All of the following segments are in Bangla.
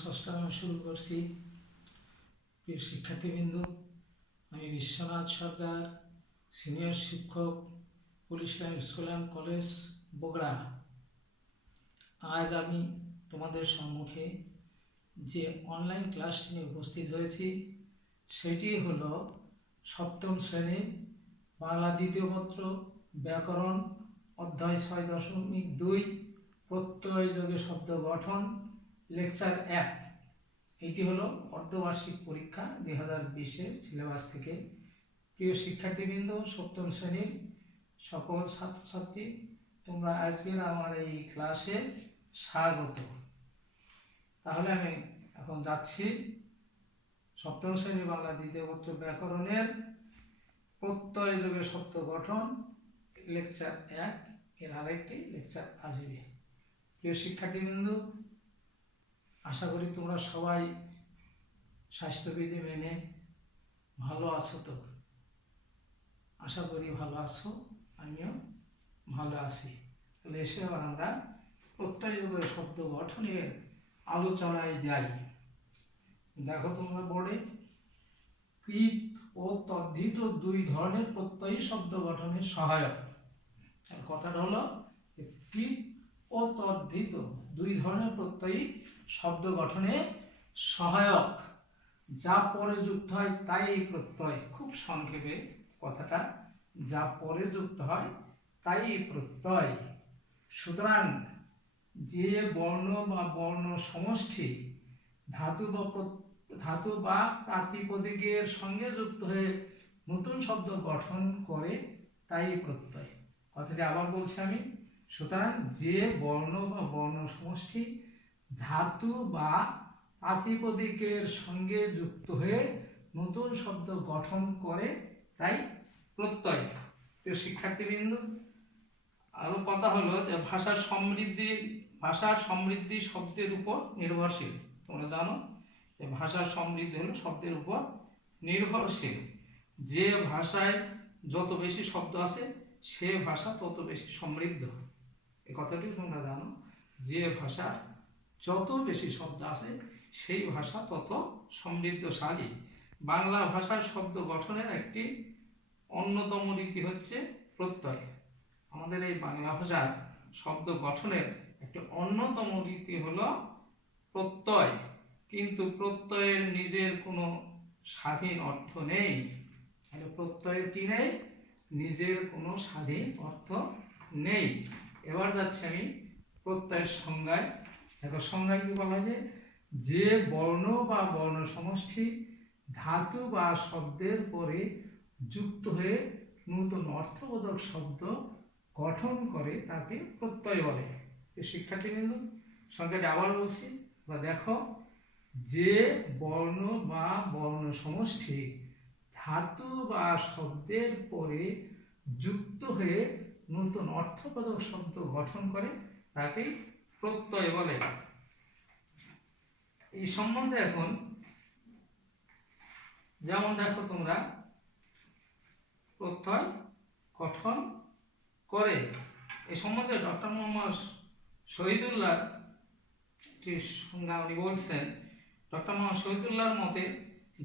ষষ্ঠ আমি শুরু করছি। প্রিয় শিক্ষার্থীবৃন্দ, আমি বিশ্বনাথ সরকার, সিনিয়র শিক্ষক, police line school and college, Bogura. আজ আমি তোমাদের সম্মুখে যে অনলাইন ক্লাসটি নিয়ে উপস্থিত হয়েছি সেটি হলো সপ্তম শ্রেণীর বাংলা দ্বিতীয় পত্র ব্যাকরণ অধ্যায় 6.2 প্রত্যয় যোগে শব্দ গঠন লেকচার 1। এটি হলো অর্ধবার্ষিক পরীক্ষা 2020-এর সিলেবাস থেকে। প্রিয় শিক্ষার্থীবৃন্দ, সপ্তম শ্রেণীর সকল ছাত্রছাত্রী, তোমরা আজকের আমার এই ক্লাসে স্বাগত। তাহলে আমি এখন যাচ্ছি সপ্তম শ্রেণী বাংলা দ্বিতীয় পত্র ব্যাকরণের প্রত্যয় যোগে শব্দ গঠন লেকচার 1 এর আরেকটি লেকচার আসবে। প্রিয় শিক্ষার্থীবৃন্দ, আশা করি তোমরা সবাই স্বাস্থ্যবিধি মেনে ভালো আছো। তো আশা করি ভালো আছো, আমিও ভালো আছি। তাহলে এসে আবার আমরা প্রত্যয় যোগে শব্দ গঠনের আলোচনায় যাই। দেখো তোমরা বোর্ডে কৃত ও তদ্ধিত দুই ধরনের প্রত্যয়ী শব্দ গঠনের সহায়ক। কথাটা হলো কৃত ও তদ্ধিত দুই ধরনের প্রত্যয়ী শব্দ গঠনে সহায়ক। যা পরে যুক্ত হয় তাই এই প্রত্যয়। খুব সংক্ষেপে কথাটা, যা পরে যুক্ত হয় তাই এই প্রত্যয়। সুতরাং যে বর্ণ বা বর্ণ সমষ্টি ধাতু বা প্রাতিপদিকের সঙ্গে যুক্ত হয়ে নতুন শব্দ গঠন করে তাই প্রত্যয়। কথাটি আবার বলছি আমি। সুতরাং যে বর্ণ বা বর্ণ সমষ্টি ধাতু বা প্রাতিপদিকের সঙ্গে যুক্ত হয়ে নতুন শব্দ গঠন করে তাই প্রত্যয়। প্রিয় শিক্ষার্থীবৃন্দ, আরো কথা হলো যে ভাষার সমৃদ্ধি শব্দের উপর নির্ভরশীল। তোমরা জানো যে ভাষার সমৃদ্ধি হলো শব্দের উপর নির্ভরশীল। যে ভাষায় যত বেশি শব্দ আছে সে ভাষা তত বেশি সমৃদ্ধ। এই কথাটি তোমরা জানো। যে ভাষার যত বেশি শব্দ আছে সেই ভাষা তত সমৃদ্ধশালী। বাংলা ভাষার শব্দ গঠনের একটি অন্যতম রীতি হচ্ছে প্রত্যয়। আমাদের এই বাংলা ভাষার শব্দ গঠনের একটি অন্যতম রীতি হলো প্রত্যয়। কিন্তু প্রত্যয়ের নিজের কোনো স্বাধীন অর্থ নেই। প্রত্যয়ের কি নেই? নিজের কোনো স্বাধীন অর্থ নেই। এবার যাচ্ছি আমি প্রত্যয়ের সংজ্ঞায়। দেখো সংজ্ঞায় কি বলা হয়েছে? যে বর্ণ বা বর্ণ সমষ্টি ধাতু বা শব্দের পরে যুক্ত হয়ে নতুন অর্থবোধক শব্দ গঠন করে তাকে প্রত্যয় বলে। শিক্ষার্থীবৃন্দ, সংজ্ঞাটি আবার বলছি, বা দেখো, যে বর্ণ বা বর্ণ সমষ্টি ধাতু বা শব্দের পরে যুক্ত হয়ে নতুন অর্থবোধক শব্দ গঠন করে তাকে প্রত্যয় বলে। এই সম্বন্ধে এখন যেমন দেখো তোমরা প্রত্যয় গঠন করে এই সম্বন্ধে ডক্টর মোহাম্মদ শহীদুল্লাহ সংজ্ঞা উনি বলছেন। ডক্টর মোহাম্মদ শহীদুল্লাহর মতে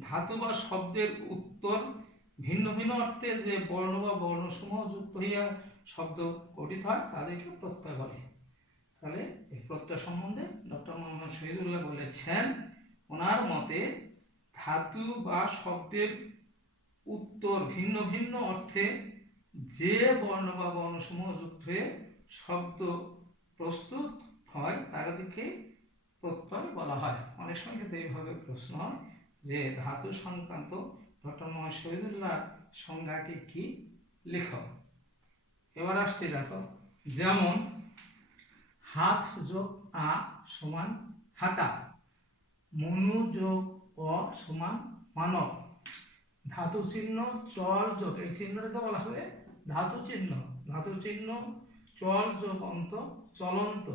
ধাতু বা শব্দের উত্তর ভিন্ন ভিন্ন অর্থে যে বর্ণ বা বর্ণসমূহ যুক্ত হইয়া শব্দ গঠিত হয় তাদেরকে প্রত্যয় বলে। তাহলে এই প্রত্যয় সম্বন্ধে ডক্টর মোহাম্মদ শহীদুল্লাহ বলেছেন, ওনার মতে ধাতু বা শব্দের উত্তর ভিন্ন ভিন্ন অর্থে যে বর্ণ বা বর্ণসমূহ যুক্ত হয়ে শব্দ প্রস্তুত হয় তাদেরকে প্রত্যয় বলা হয়। অনেক সময় কিন্তু এইভাবে প্রশ্ন হয় যে ধাতু সংক্রান্ত ডক্টর মোহাম্মদ শহীদুল্লাহ সংজ্ঞাটি কি, লেখো। এবার আসছে দেখো, যেমন হাত যোগ আ সমান হাতা, মনু যোগ অ সমান মানব, ধাতু চিহ্ন চল যোগ, এই চিহ্নটাকে বলা হবে ধাতু চিহ্ন। ধাতু চিহ্ন চল যোগ অন্ত চলন্ত।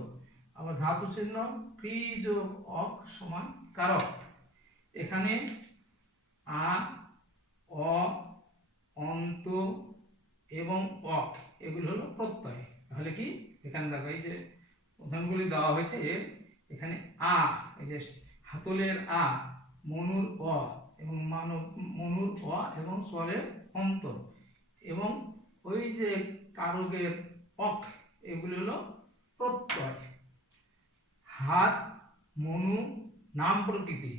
আবার ধাতু চিহ্ন ক্রি যোগ অক সমান কারক। এখানে আ, অ, অন্ত এবং অক এগুলো হলো প্রত্যয়। তাহলে কি এখানে দেখো এই যে উদাহরণগুলি দেওয়া হয়েছে, এখানে আ, এই যে হাতলের আ, মনুর অ এবং মনুর অ এবং স্বরের অন্ত এবং ওই যে কারকের অক, এগুলো হলো প্রত্যয়। হাত, মনু নাম প্রকৃতি,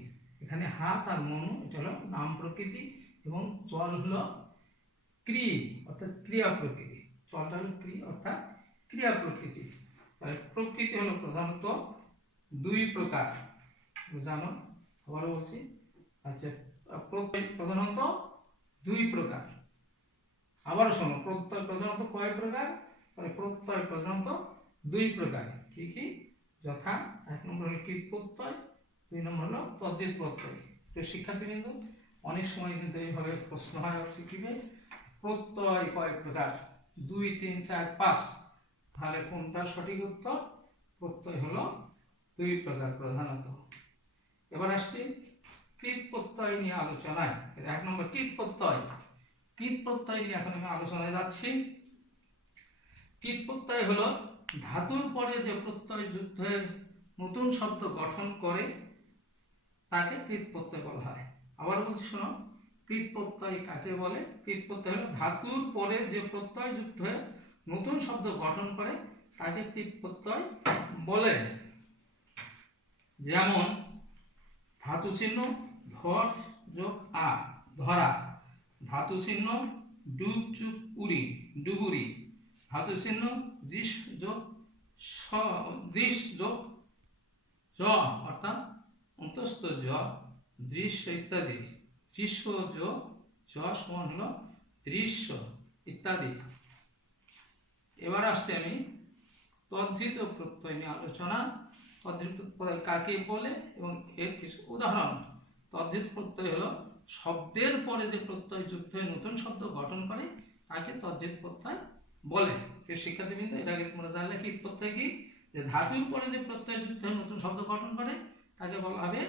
এখানে হাত আর মনু এটা হলো নাম প্রকৃতি এবং চল হলো ক্রি অর্থাৎ ক্রিয়া প্রকৃতি। চলটা হলো ক্রি অর্থাৎ ক্রিয়া প্রকৃতি। তাহলে প্রকৃতি হলো প্রধানত দুই প্রকার, জানো, আবার বলছি। আচ্ছা, প্রত্যয় প্রধানত দুই প্রকার। আবার শোনো, প্রত্যয় প্রধানত কয় প্রকার? তাহলে প্রত্যয় প্রধানত দুই প্রকার। কি কি? যথা, এক নম্বর হলো কৃৎ প্রত্যয়, দুই নম্বর হলো তদ্ধিত প্রত্যয়। তো শিক্ষার্থীবৃন্দ, অনেক সময় কিন্তু এইভাবে প্রশ্ন হয় অবজেক্টিভে, প্রত্যয় কয় প্রকার? 2, 3, 4, 5। তাহলে কোনটা সঠিক উত্তর? প্রত্যয় হলো দুই প্রকার প্রধানত। এবার আসছি কৃৎ প্রত্যয় নিয়ে আলোচনায়। এক নম্বর কৃৎ প্রত্যয়। কৃৎ প্রত্যয় নিয়ে এখন আমি আলোচনায় যাচ্ছি। কৃৎ প্রত্যয় হলো ধাতুর পরে যে প্রত্যয় যুক্ত হয়ে নতুন শব্দ গঠন করে তাকে কৃৎ প্রত্যয় বলা হয়। আবার বলছি শোনো, কৃৎ প্রত্যয় কাকে বলে? কৃৎ প্রত্যয় হলো ধাতুর পরে যে প্রত্যয় যুক্ত হয়ে নতুন শব্দ গঠন করে তাকে কৃৎ প্রত্যয় বলে। যেমন ধাতু চিহ্ন ধর যোগ আ, ধরা। ধাতু চিহ্ন ডুব যোগ উড়ি, ডুবুরি। ধাতু চিহ্ন দৃশ যোগ দৃশ যোগ জ অর্থাৎ অন্তস্থ জ, দৃশ্য ইত্যাদি। দৃশ্য যোগ জ সমান হলো দৃশ্য ইত্যাদি। এবার আসছে আমি তদ্ধিত প্রত্যয় নিয়ে আলোচনা। তদ্ধিত প্রত্যয় কাকে বলে এবং এর কিছু উদাহরণ। তদ্ধিত প্রত্যয় হলো শব্দের পরে যে প্রত্যয় যুক্ত হয়ে নতুন শব্দ গঠন করে তাকে তদ্ধিত প্রত্যয় বলে। শিক্ষার্থীবৃন্দ, এর আগে তোমরা জানলে কৃৎ প্রত্যয় কি? যে ধাতুর পরে যে প্রত্যয় যুক্ত হয়ে নতুন শব্দ গঠন করে তাকে বলা হবে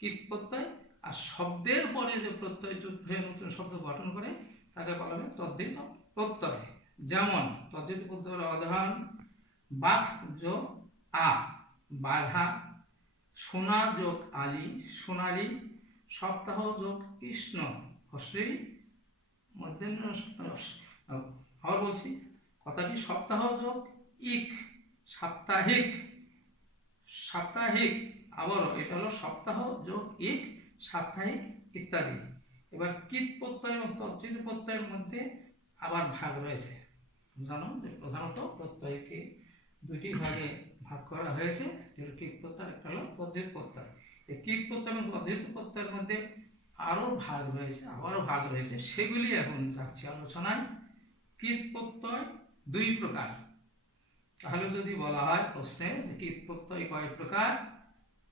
কৃৎ প্রত্যয়। আর শব্দের পরে যে প্রত্যয় যুক্ত হয়ে নতুন শব্দ গঠন করে তাকে বলা হবে তদ্ধিত প্রত্যয়। যেমন তদ্ধিত প্রত্যয়ের উদাহরণ বাঘ যোগ আ, বাঘা। সোনা যোগ আলি, সোনালি। সপ্তাহ যোগ কৃষ্ণ, হস্যই মধ্যাহ্ন। আবার বলছি কথাটি, সপ্তাহ যোগ ইক, সাপ্তাহিক। সাপ্তাহিক। আবারও এটা হলো সপ্তাহ যোগ ইক, সাপ্তাহিক ইত্যাদি। এবার কৃৎ প্রত্যয় এবং তদ্ধিত প্রত্যয়ের মধ্যে আবার ভাগ রয়েছে। জানো যে প্রধানত প্রত্যয়কে দুটি ভাগে ভাগ করা হয়েছে, কৃৎ প্রত্যয়, একটা হলো তদ্ধিত প্রত্যয়। এই কৃৎ প্রত্যয় এবং তদ্ধিত প্রত্যয়ের মধ্যে আরও ভাগ রয়েছে, আবারও ভাগ রয়েছে, সেগুলি এখন যাচ্ছি আলোচনায়। কৃৎ প্রত্যয় দুই প্রকার। তাহলে যদি বলা হয় প্রশ্নে কৃৎ প্রত্যয় কয় প্রকার?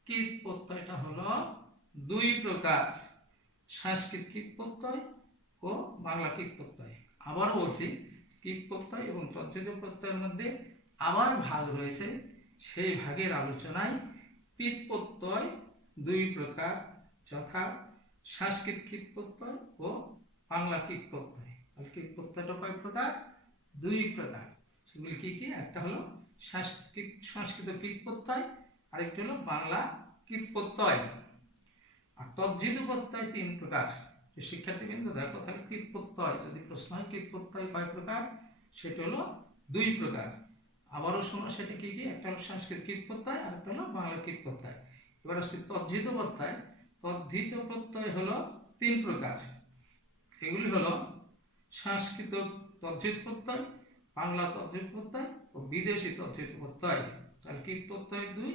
কৃৎ প্রত্যয়টা হলো দুই প্রকার, সংস্কৃত কৃৎ প্রত্যয় ও বাংলা কৃৎ প্রত্যয়। আবার বলছি, কৃৎ প্রত্যয় এবং তদ্ধিত প্রত্যয়ের মধ্যে আবার ভাগ রয়েছে, সেই ভাগের আলোচনায়। কৃৎ প্রত্যয় দুই প্রকার, যথা সংস্কৃত কৃৎ প্রত্যয় ও বাংলা কৃৎ প্রত্যয়। কৃৎ প্রত্যয়টা কয় প্রকার? দুই প্রকার। সেগুলি কি কি? একটা হলো সংস্কৃত কৃৎ প্রত্যয়, আরেকটি হলো বাংলা কৃৎ প্রত্যয়। আর তদ্ধিত প্রত্যয় তিন প্রকার। শিক্ষার্থীবৃন্দ দেখো, তাহলে কৃৎ প্রত্যয় যদি প্রশ্ন হয় কৃৎ প্রত্যয় কয় প্রকার, সেটা হলো দুই প্রকার। আবারও শোনো সেটা কি কি? একটা হলো সংস্কৃত কৃৎ প্রত্যয়, আর একটা হলো বাংলা কৃৎ প্রত্যয়। এবার আসছে তদ্ধিত প্রত্যয়। তদ্ধিত প্রত্যয় হলো তিন প্রকার। এগুলি হলো সংস্কৃত তদ্ধিত প্রত্যয়, বাংলা তদ্ধিত প্রত্যয় ও বিদেশি তদ্ধিত প্রত্যয়। তাহলে কৃৎ প্রত্যয় দুই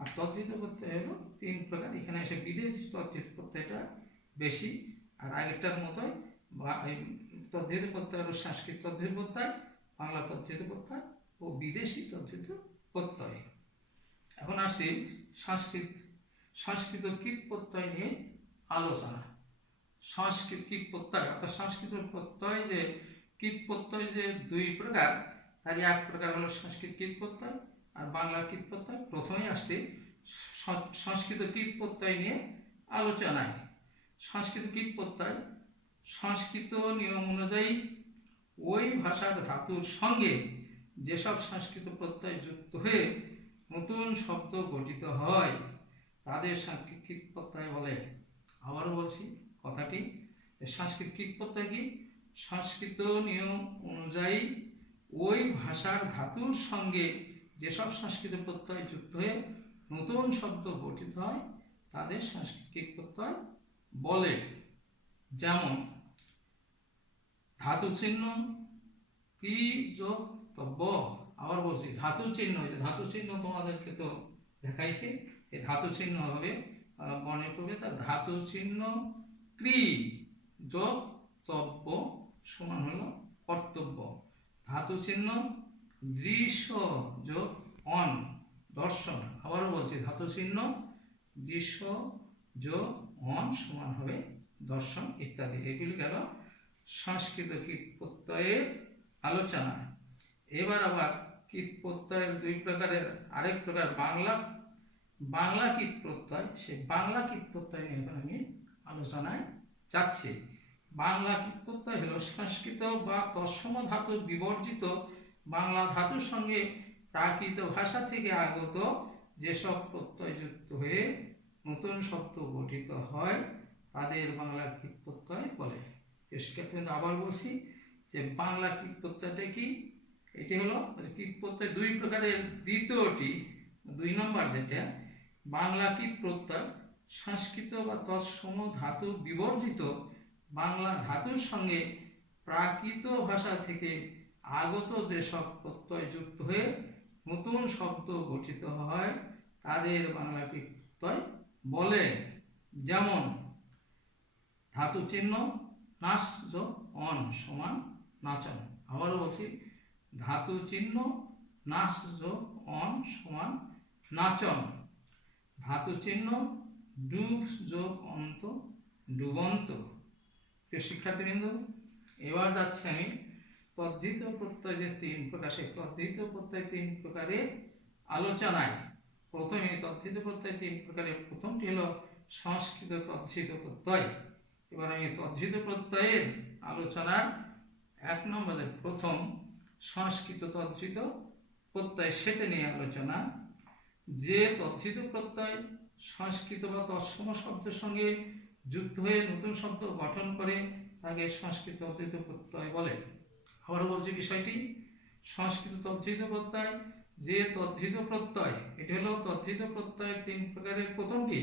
আর তদ্ধিত প্রত্যয় হলো তিন প্রকার। এখানে এসে বিদেশি তদ্ধিত প্রত্যয়টা বেশি, আর আগেরটার মতোই তদ্ধিত প্রত্যয় হলো সংস্কৃত তদ্ধিত প্রত্যয়, বাংলা তদ্ধিত প্রত্যয় ও বিদেশি তদ্ধিত প্রত্যয়। এখন আসছি সংস্কৃত কৃৎ প্রত্যয় নিয়ে আলোচনা। সংস্কৃত কৃৎ প্রত্যয় অর্থাৎ সংস্কৃত প্রত্যয় যে কৃৎ প্রত্যয় যে দুই প্রকার, তার এক প্রকার হলো সংস্কৃত কৃৎ প্রত্যয় আর বাংলা কৃৎ প্রত্যয়। প্রথমেই আসছে সংস্কৃত কৃৎ প্রত্যয় নিয়ে আলোচনায়। সংস্কৃত কৃৎ প্রত্যয় সংস্কৃত নিয়ম অনুযায়ী ওই ভাষার ধাতুর সঙ্গে যেসব সংস্কৃত প্রত্যয় যুক্ত হয়ে নতুন শব্দ গঠিত হয় তাদের সংস্কৃত প্রত্যয় বলে। আবারও বলছি কথাটি, সংস্কৃত কীট প্রত্যয় কি? সংস্কৃত নিয়ম অনুযায়ী ওই ভাষার ধাতুর সঙ্গে যেসব সংস্কৃত প্রত্যয় যুক্ত হয়ে নতুন শব্দ গঠিত হয় তাদের সংস্কৃত কীট প্রত্যয় বলে। যেমন ধাতু চিহ্ন কি যোগ তব্য। আবার বলছি ধাতু চিহ্ন, ধাতু চিহ্ন তোমাদেরকে তো দেখাইছি, এই ধাতু চিহ্ন হবে মনে করবে, তার ধাতু চিহ্ন ক্রি যোগ তব্য সমান হলো কর্তব্য। ধাতু চিহ্ন দৃশ্য যোগ অন দর্শন। আবারও বলছি ধাতু চিহ্ন দৃশ্য যোগ অন সমান হবে দর্শন ইত্যাদি। এগুলি গেল সংস্কৃত কীট প্রত্যয়ের আলোচনা। এবার আবার কীট প্রত্যয়ের দুই প্রকারের আরেক প্রকার বাংলা কীট প্রত্যয়। সেই বাংলা কীট প্রত্যয় নিয়ে এখন আমি আলোচনায় যাচ্ছি। বাংলা কীট প্রত্যয় হলো সংস্কৃত বা তৎসম ধাতু বিবর্জিত বাংলা ধাতুর সঙ্গে প্রাকৃত ভাষা থেকে আগত যেসব প্রত্যয় যুক্ত হয়ে নতুন শব্দ গঠিত হয় তাদের বাংলা কীট প্রত্যয় বলে। শিক্ষার্থীবৃন্দ আবার বলছি যে বাংলা কীট প্রত্যয়টা কি? এটি হলো কীট প্রত্যয় দুই প্রকারের, দ্বিতীয়টি 2 নম্বর যেটা বাংলা কীট প্রত্যয় সংস্কৃত বা তৎসম ধাতু বিবর্জিত বাংলা ধাতুর সঙ্গে প্রাকৃত ভাষা থেকে আগত যেসব প্রত্যয় যুক্ত হয়ে নতুন শব্দ গঠিত হয় তাদের বাংলা কীট প্রত্যয় বলে। যেমন ধাতু চিহ্ন নাস যোগ অন সমান নাচন। আবারও বলছি ধাতু চিহ্ন নাস যোগ অন সমান নাচন। ধাতু চিহ্ন ডুব যোগ অন্ত ডুবন্ত। শিক্ষার্থীবৃন্দ এবার যাচ্ছি আমি তদ্ধিত প্রত্যয় যে 3 প্রকার, সেই তদ্ধিত প্রত্যয় 3 প্রকারের আলোচনায়। প্রথমে তদ্ধিত প্রত্যয় 3 প্রকারের প্রথমটি হলো সংস্কৃত তদ্ধিত প্রত্যয়। এবার আমি তদ্ধিত প্রত্যয়ের আলোচনার 1 নম্বরে প্রথম সংস্কৃত তদ্ধিত প্রত্যয় সেটা নিয়ে আলোচনা। যে তদ্ধিত প্রত্যয় সংস্কৃত বা তৎসম শব্দের সঙ্গে যুক্ত হয়ে নতুন শব্দ গঠন করে তাকে সংস্কৃত তদ্ধিত প্রত্যয় বলে। আবারও বলছি বিষয়টি, সংস্কৃত তদ্ধিত প্রত্যয় যে তদ্ধিত প্রত্যয়, এটি হলো তদ্ধিত প্রত্যয় 3 প্রকারের প্রথমটি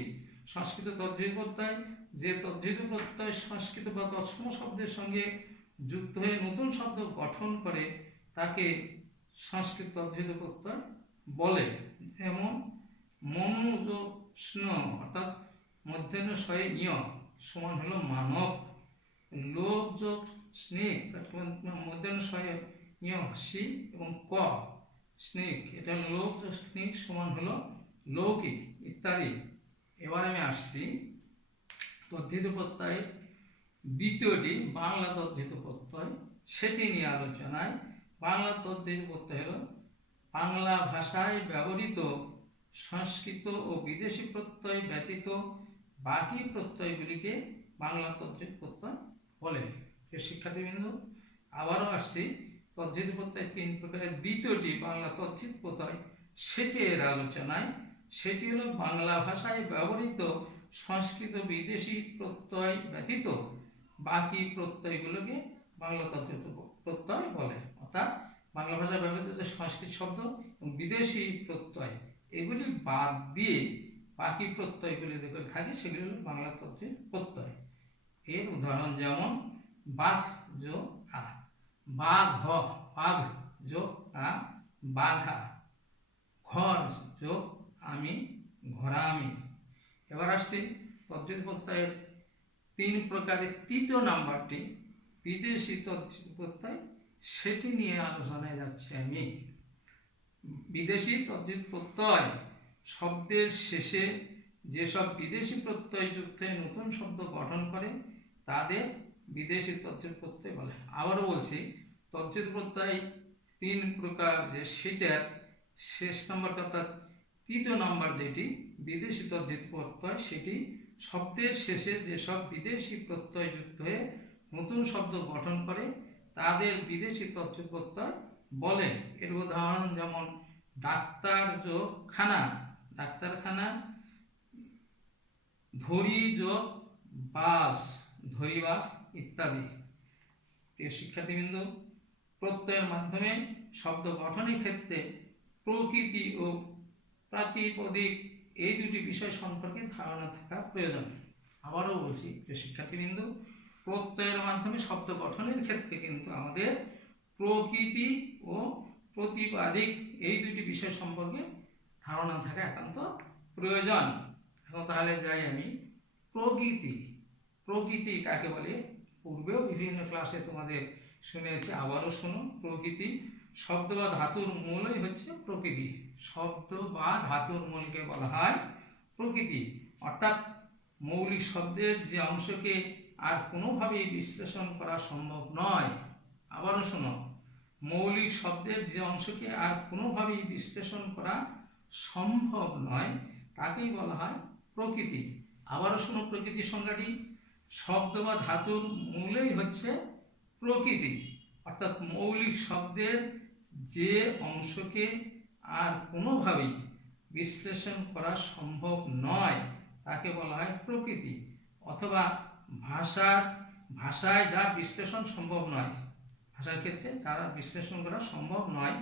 সংস্কৃত তদ্ধিত প্রত্যয়। যে তদ্ধিত প্রত্যয় সংস্কৃত বা তৎসম শব্দের সঙ্গে যুক্ত হয়ে নতুন শব্দ গঠন করে তাকে সংস্কৃত তদ্ধিত প্রত্যয় বলে। যেমন মনু যোগ স্ন অর্থাৎ মধ্যাহ্ন শয়ে নিয় সমান হলো মানব। লোক যোগ স্নেক মধ্যাহ্ন শয়ে নিয় সি এবং ক স্নেক, এটা লোক যোগ স্নেক সমান হলো লৌকিক ইত্যাদি। এবার আমি আসছি তদ্ধিত প্রত্যয় দ্বিতীয়টি বাংলা তদ্ধিত প্রত্যয় সেটি নিয়ে আলোচনায়। বাংলা তদ্ধিত প্রত্যয় হলো বাংলা ভাষায় ব্যবহৃত সংস্কৃত ও বিদেশি প্রত্যয় ব্যতীত বাকি প্রত্যয়গুলিকে বাংলা তদ্ধিত প্রত্যয় বলে। শিক্ষার্থীবৃন্দ আবারও আসছি তদ্ধিত প্রত্যয় 3 প্রকারের দ্বিতীয়টি বাংলা তদ্ধিত প্রত্যয় সেটি এর আলোচনায়। সেটি হলো বাংলা ভাষায় ব্যবহৃত সংস্কৃত বিদেশি প্রত্যয় ব্যতীত বাকি প্রত্যয়গুলোকে বাংলা তদ্ধিত প্রত্যয় বলে। অর্থাৎ বাংলা ভাষায় ব্যবহৃত যে সংস্কৃত শব্দ এবং বিদেশি প্রত্যয় এগুলি বাদ দিয়ে বাকি প্রত্যয়গুলি যেগুলো থাকে সেগুলি হলো বাংলা তদ্ধিত প্রত্যয়। এর উদাহরণ যেমন বাঘ যোগ আ, বাঘ বাঘ যোগ আ বাঘা, ঘর যোগ আমি ঘরামি। এবার আসছি তদ্ধিত প্রত্যয়ের 3 প্রকারের তৃতীয় নাম্বারটি বিদেশি তদ্ধিত প্রত্যয় সেটি নিয়ে আলোচনায় যাচ্ছি আমি। বিদেশি তদ্ধিত প্রত্যয় শব্দের শেষে যেসব বিদেশি প্রত্যয় যুক্ত হয়ে নতুন শব্দ গঠন করে তাদের বিদেশি তদ্ধিত প্রত্যয় বলে। আবারও বলছি তদ্ধিত প্রত্যয় 3 প্রকার যে সেটার শেষ নম্বরটা অর্থাৎ তৃতীয় নম্বর যেটি বিদেশি তদ্ধিত প্রত্যয় সেটি শব্দের শেষে যেসব বিদেশি প্রত্যয় যুক্ত হয়ে নতুন শব্দ গঠন করে তাদের বিদেশি তদ্ধিত প্রত্যয় বলে। এর উদাহরণ যেমন ডাক্তার যোগ খানা, ডাক্তারখানা, ধরি যোগ বাস, ধরিবাস ইত্যাদি। প্রিয় শিক্ষার্থীবৃন্দ, প্রত্যয়ের মাধ্যমে শব্দ গঠনের ক্ষেত্রে প্রকৃতি ও প্রাতিপদিক এই দুটি বিষয় সম্পর্কে ধারণা থাকা প্রয়োজন। আবারও বলছি প্রিয় শিক্ষার্থীবৃন্দ, প্রত্যয়ের মাধ্যমে শব্দ গঠনের ক্ষেত্রে কিন্তু আমাদের প্রকৃতি ও প্রতিপাদিক এই দুটি বিষয় সম্পর্কে ধারণা থাকা একান্ত প্রয়োজন। এখন তাহলে যাই আমি প্রকৃতি। প্রকৃতি কাকে বলে? পূর্বেও বিভিন্ন ক্লাসে তোমাদের শুনেছি, আবারও শোনো। প্রকৃতি শব্দ বা ধাতুর মূলই হচ্ছে প্রকৃতি। শব্দ বা ধাতুর মূলকে বলা হয় প্রকৃতি, অর্থাৎ মৌলিক শব্দের যে অংশকে আর কোনোভাবেই বিশ্লেষণ করা সম্ভব নয়। আবারও শোনো, মৌলিক শব্দের যে অংশকে আর কোনোভাবেই বিশ্লেষণ করা সম্ভব নয় তাকেই বলা হয় প্রকৃতি। আবারও শোনো প্রকৃতির সংজ্ঞাটি, শব্দ বা ধাতুর মূলই হচ্ছে প্রকৃতি, অর্থাৎ মৌলিক শব্দের যে অংশকে আর কোনোভাবেই বিশ্লেষণ করা সম্ভব নয় তাকে বলা হয় প্রকৃতি। অথবা ভাষায় যা বিশ্লেষণ সম্ভব নয়, ভাষার ক্ষেত্রে যারা বিশ্লেষণ করা সম্ভব নয়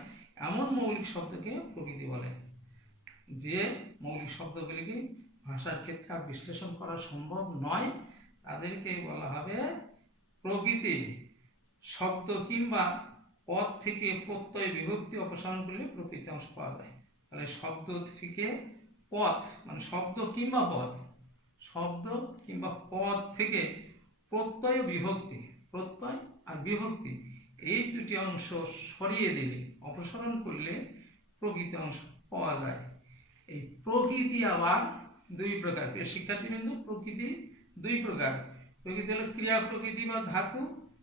এমন মৌলিক শব্দকে প্রকৃতি বলে। যে মৌলিক শব্দগুলিকে ভাষার ক্ষেত্রে আর বিশ্লেষণ করা সম্ভব নয় তাদেরকে বলা হবে প্রকৃতি। শব্দ কিংবা পদ থেকে প্রত্যয় বিভক্তি অপসারণ করলে প্রকৃতি অংশ পাওয়া যায়। তাহলে শব্দ থেকে পদ মানে শব্দ কিংবা পদ, শব্দ কিংবা পদ থেকে প্রত্যয় বিভক্তি, প্রত্যয় আর বিভক্তি এই দুটি অংশ সরিয়ে দিলে, অপসারণ করলে প্রকৃতি অংশ পাওয়া যায়। এই প্রকৃতি আবার দুই প্রকার। প্রিয় শিক্ষার্থীবৃন্দ, প্রকৃতি দুই প্রকার। প্রকৃতি হলো ক্রিয়া প্রকৃতি বা ধাতু,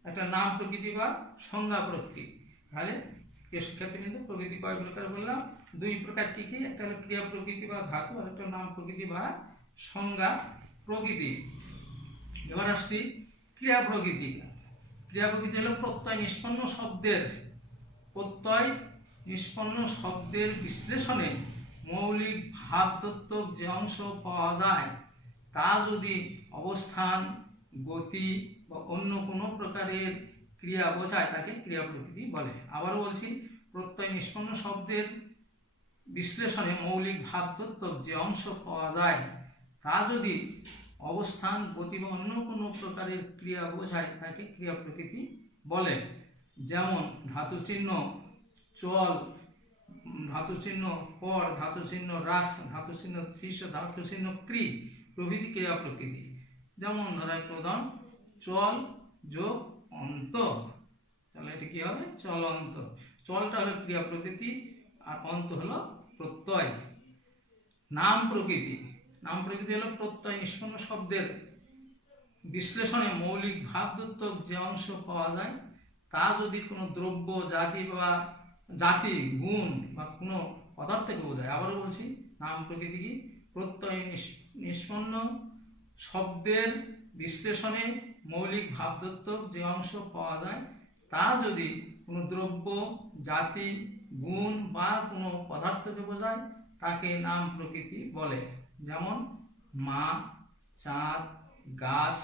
একটা নাম প্রকৃতি বা সংজ্ঞা প্রকৃতি। তাহলে প্রিয় শিক্ষার্থীবৃন্দ, প্রকৃতি কয় প্রকার বললাম? দুই প্রকার। কি কি? একটা হলো ক্রিয়া প্রকৃতি বা ধাতু, আর একটা নাম প্রকৃতি বা সংজ্ঞা প্রকৃতি। এবার আসছি ক্রিয়া প্রকৃতি। ক্রিয়া প্রকৃতি হলো প্রত্যয় নিষ্পন্ন শব্দের বিশ্লেষণে মৌলিক ভাবতত্ত্বক যে অংশ পাওয়া যায় তা যদি অবস্থান, গতি বা অন্য কোনো প্রকারের ক্রিয়া বোঝায় তাকে ক্রিয়া প্রকৃতি বলে। আবারও বলছি, প্রত্যয় নিষ্পন্ন শব্দের বিশ্লেষণে মৌলিক ভাবতত্ত্বক যে অংশ পাওয়া যায় তা যদি অবস্থান, গতি বা অন্য কোনো প্রকারের ক্রিয়া বোঝায় তাকে ক্রিয়া প্রকৃতি বলে। যেমন ধাতু চিহ্ন চল, ধাতু চিহ্ন পর, ধাতু চিহ্ন রাখ, ধাতু চিহ্ন দৃশ্য, ধাতু চিহ্ন ক্রি প্রভৃতি ক্রিয়া প্রকৃতি। যেমন ধরো একটা উদাহরণ, চল যোগ অন্ত, তাহলে এটা কি হবে? চলন্ত। চলটা হলো ক্রিয়া প্রকৃতি আর অন্ত হলো প্রত্যয়। নাম প্রকৃতি। নাম প্রকৃতি হলো প্রত্যয় নিষ্পন্ন শব্দের বিশ্লেষণে মৌলিক ভাবতত্ত্বক যে অংশ পাওয়া যায় তা যদি কোনো দ্রব্য, জাতি, গুণ বা কোনো পদার্থকে বোঝায়। আবারও বলছি, নাম প্রকৃতি কি? প্রত্যয় নিষ্পন্ন শব্দের বিশ্লেষণে মৌলিক ভাবতত্ত্বক যে অংশ পাওয়া যায় তা যদি কোনো দ্রব্য, জাতি, গুণ বা কোনো পদার্থকে বোঝায় তাকে নাম প্রকৃতি বলে। যেমন মা, চাঁদ, গাছ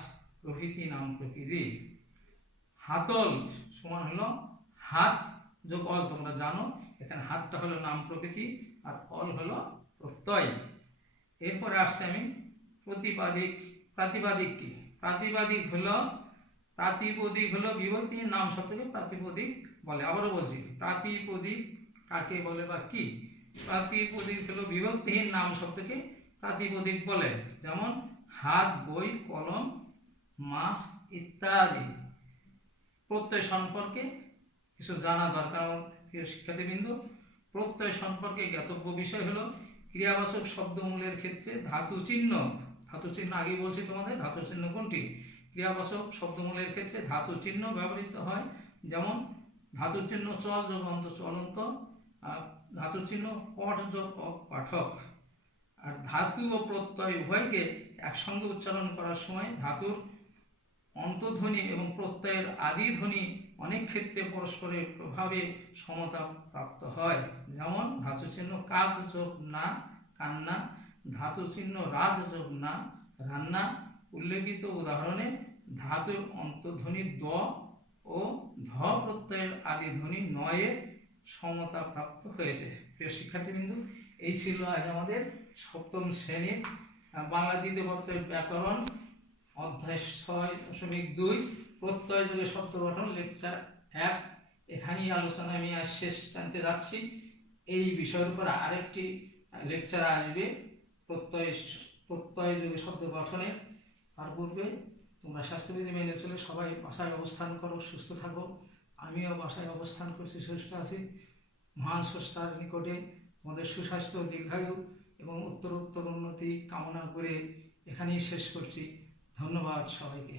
প্রভৃতি নাম প্রকৃতি। হাতল সমান হলো হাত যোগ অল, তোমরা জানো এখানে হাতটা হলো নাম প্রকৃতি আর অল হলো প্রত্যয়। এরপরে আসছে আমি প্রতিপাদিক। প্রাতিপাদিক কি? প্রাতিপাদিক হলো বিভক্তিহীন নাম শব্দকে প্রাতিপদিক বলে। আবারও বলছি, প্রাতিপদিক কাকে বলে বা কি? প্রাতিপদিক হলো বিভক্তিহীন নাম শব্দকে প্রাতিপদিক বলে। যেমন হাত, বই, কলম, মাছ ইত্যাদি। প্রত্যয় সম্পর্কে কিছু জানা দরকার আমার প্রিয় শিক্ষার্থীবৃন্দ। প্রত্যয় সম্পর্কে জ্ঞাতব্য বিষয় হলো ক্রিয়াবাচক শব্দমূলের ক্ষেত্রে ধাতু চিহ্ন আগে বলছি তোমাদের, ধাতু চিহ্ন কোনটি? ক্রিয়াবাচক শব্দমূলের ক্ষেত্রে ধাতু চিহ্ন ব্যবহৃত হয়। যেমন ধাতু চিহ্ন চল যোগ অন্ত, চলন্ত, আর ধাতু চিহ্ন পঠ যোগ পাঠক। আর ধাতু ও প্রত্যয় উভয়কে একসঙ্গে উচ্চারণ করার সময় ধাতুর অন্তধ্বনি এবং প্রত্যয়ের আদি ধ্বনি অনেক ক্ষেত্রে পরস্পরের প্রভাবে সমতা প্রাপ্ত হয়। যেমন ধাতু চিহ্ন কাজ যোগ না, কান্না, ধাতু চিহ্ন রাজ যোগ না, রান্না উল্লেখিত উদাহরণে ধাতুর অন্তর্ধ্বনি দ ও ধ প্রত্যয়ের আদি ধ্বনি নয়ে সমতা প্রাপ্ত হয়েছে। প্রিয় শিক্ষার্থীবৃন্দু, এই ছিল আজ আমাদের সপ্তম শ্রেণীর বাংলা দ্বিতীয় পত্রের ব্যাকরণ অধ্যায় 6.2 প্রত্যয় যুগে শব্দ গঠন লেকচার 1। এখানেই আলোচনা আমি আজ শেষ টানতে যাচ্ছি। এই বিষয়ের উপর আরেকটি লেকচার আসবে প্রত্যয় যুগে শব্দ গঠনে। তার পূর্বে তোমরা স্বাস্থ্যবিধি মেনে চলে সবাই বাসায় অবস্থান করো, সুস্থ থাকো। আমিও বাসায় অবস্থান করছি, সুস্থ আছি। মহান স্রষ্টার নিকটে তোমাদের সুস্বাস্থ্য, দীর্ঘায়ু এবং উত্তরোত্তর উন্নতি কামনা করে এখানেই শেষ করছি। ধন্যবাদ সবাইকে।